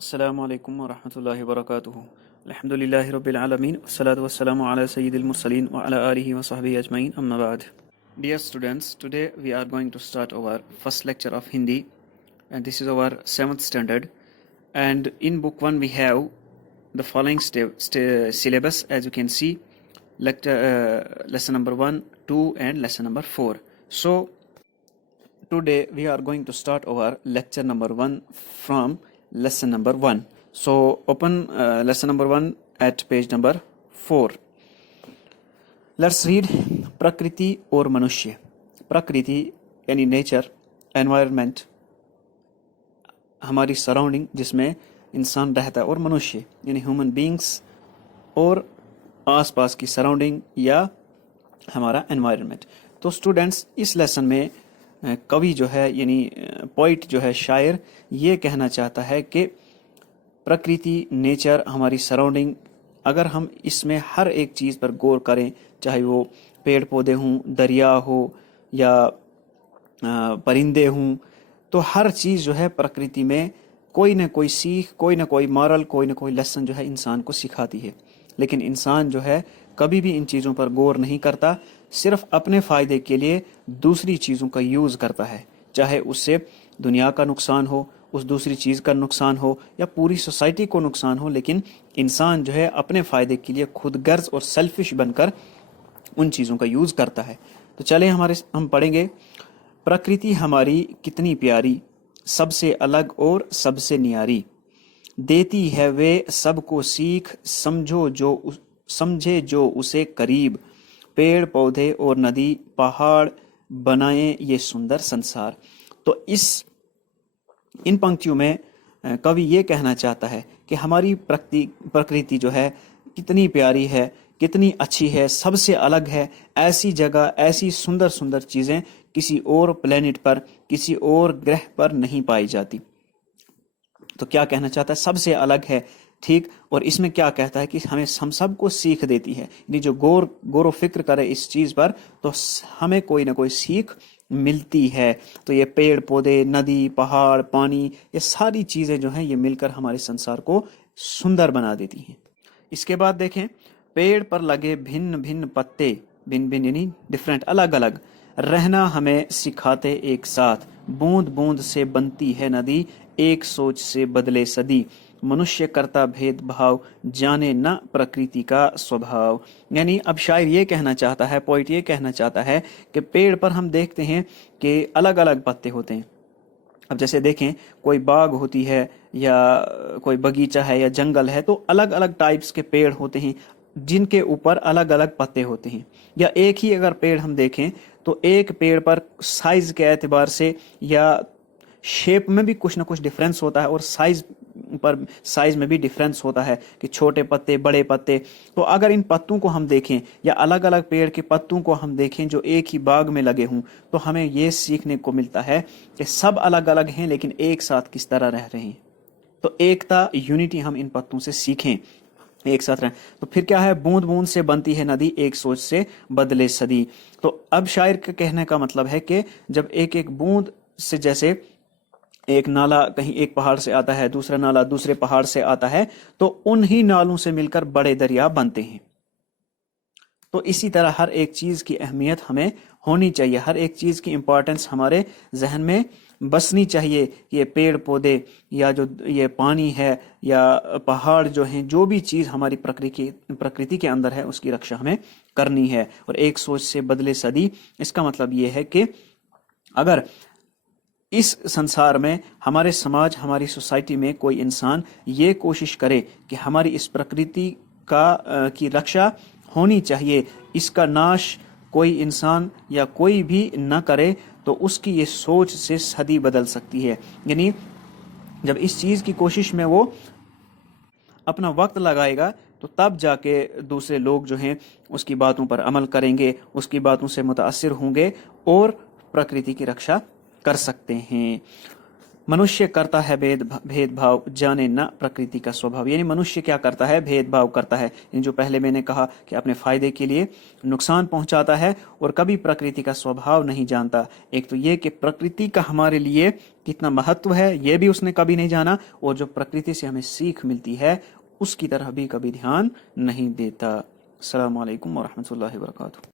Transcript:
अस्सलामु अलैकुम वरहमतुल्लाहि वबरकातुहू। अल्हम्दुलिल्लाहि रब्बिल आलमीन वस्सलातु वस्सलामु अला सय्यिदिल मुरसलीन व अला आलिहि व सहबिहि अजमईन अम्मा बाद। Dear students, today we are going to start our first lecture of Hindi, and this is our 7th standard. And in book 1 we have the following syllabus, as you can see, lesson number 1, 2 and lesson number 4. So today we are going to start our lecture number 1 from lesson number 1. So open lesson number 1 at page number 4. Let's read प्रकृति और मनुष्य। प्रकृति यानी nature, environment, हमारी surrounding जिसमें इंसान रहता है, और मनुष्य यानी ह्यूमन बीइंग्स और आसपास की सराउंडिंग या हमारा एनवायरनमेंट। तो स्टूडेंट्स, इस लेसन में कवि जो है यानी पोइट जो है, शायर, ये कहना चाहता है कि प्रकृति, नेचर, हमारी सराउंडिंग, अगर हम इसमें हर एक चीज़ पर गौर करें, चाहे वो पेड़ पौधे हों, दरिया हो या परिंदे हों, तो हर चीज़ जो है प्रकृति में कोई ना कोई सीख, कोई ना कोई मॉरल, कोई ना कोई लेसन जो है इंसान को सिखाती है। लेकिन इंसान जो है कभी भी इन चीज़ों पर गौर नहीं करता, सिर्फ अपने फ़ायदे के लिए दूसरी चीज़ों का यूज़ करता है, चाहे उससे दुनिया का नुकसान हो, उस दूसरी चीज़ का नुकसान हो या पूरी सोसाइटी को नुकसान हो। लेकिन इंसान जो है अपने फ़ायदे के लिए खुद गर्ज और सेल्फिश बनकर उन चीज़ों का यूज़ करता है। तो चले हम पढ़ेंगे। प्रकृति हमारी कितनी प्यारी, सबसे अलग और सबसे न्यारी, देती है वे सबको सीख, समझे जो उसे करीब, पेड़ पौधे और नदी पहाड़ बनाए ये सुंदर संसार। तो इन पंक्तियों में कवि ये कहना चाहता है कि हमारी प्रकृति जो है कितनी प्यारी है, कितनी अच्छी है, सबसे अलग है। ऐसी जगह, ऐसी सुंदर सुंदर चीज़ें किसी और प्लेनेट पर, किसी और ग्रह पर नहीं पाई जाती। तो क्या कहना चाहता है? सबसे अलग है, ठीक। और इसमें क्या कहता है कि हम सबको सीख देती है, यानी जो गौर फिक्र करे इस चीज़ पर, तो हमें कोई ना कोई सीख मिलती है। तो ये पेड़ पौधे, नदी, पहाड़, पानी, ये सारी चीज़ें जो हैं ये मिलकर हमारे संसार को सुंदर बना देती हैं। इसके बाद देखें, पेड़ पर लगे भिन्न भिन्न पत्ते, भिन्न भिन्न यानी डिफरेंट, अलग अलग, रहना हमें सिखाते एक साथ, बूंद बूंद से बनती है नदी, एक सोच से बदले सदी, मनुष्य करता भेदभाव, जाने न प्रकृति का स्वभाव। यानी अब शायर ये कहना चाहता है, पोइट ये कहना चाहता है कि पेड़ पर हम देखते हैं कि अलग अलग पत्ते होते हैं। अब जैसे देखें, कोई बाग होती है या कोई बगीचा है या जंगल है, तो अलग अलग टाइप्स के पेड़ होते हैं जिनके ऊपर अलग अलग पत्ते होते हैं। या एक ही अगर पेड़ हम देखें तो एक पेड़ पर साइज के एतबार से या शेप में भी कुछ ना कुछ डिफरेंस होता है, और साइज में भी डिफरेंस होता है कि छोटे पत्ते, बड़े पत्ते। तो अगर इन पत्तों को हम देखें या अलग अलग पेड़ के पत्तों को हम देखें जो एक ही बाग में लगे हों, तो हमें ये सीखने को मिलता है कि सब अलग अलग हैं लेकिन एक साथ किस तरह रह रहे हैं। तो एकता, यूनिटी हम इन पत्तों से सीखें, एक साथ रहें। तो फिर क्या है? बूंद बूंद से बनती है नदी, एक सोच से बदले सदी। तो अब शायर के कहने का मतलब है कि जब एक एक बूंद से, जैसे एक नाला कहीं एक पहाड़ से आता है, दूसरा नाला दूसरे पहाड़ से आता है, तो उन्हीं नालों से मिलकर बड़े दरिया बनते हैं। तो इसी तरह हर एक चीज की अहमियत हमें होनी चाहिए, हर एक चीज की इंपॉर्टेंस हमारे जहन में बसनी चाहिए। ये पेड़ पौधे या जो ये पानी है या पहाड़ जो हैं, जो भी चीज हमारी प्रकृति के अंदर है, उसकी रक्षा हमें करनी है। और एक सोच से बदले सदी, इसका मतलब ये है कि अगर इस संसार में, हमारे समाज, हमारी सोसाइटी में कोई इंसान ये कोशिश करे कि हमारी इस प्रकृति की रक्षा होनी चाहिए, इसका नाश कोई इंसान या कोई भी न करे, तो उसकी ये सोच से सदी बदल सकती है। यानी जब इस चीज़ की कोशिश में वो अपना वक्त लगाएगा, तो तब जाके दूसरे लोग जो हैं उसकी बातों पर अमल करेंगे, उसकी बातों से मुतासिर होंगे और प्रकृति की रक्षा कर सकते हैं। मनुष्य करता है भेदभाव, जाने न प्रकृति का स्वभाव। यानी मनुष्य क्या करता है, भेदभाव करता है। जो पहले मैंने कहा कि अपने फायदे के लिए नुकसान पहुंचाता है और कभी प्रकृति का स्वभाव नहीं जानता। एक तो ये कि प्रकृति का हमारे लिए कितना महत्व है ये भी उसने कभी नहीं जाना, और जो प्रकृति से हमें सीख मिलती है उसकी तरह भी कभी ध्यान नहीं देता। अस्सलामु अलैकुम वरहमतुल्लाहि वबरकातुहू।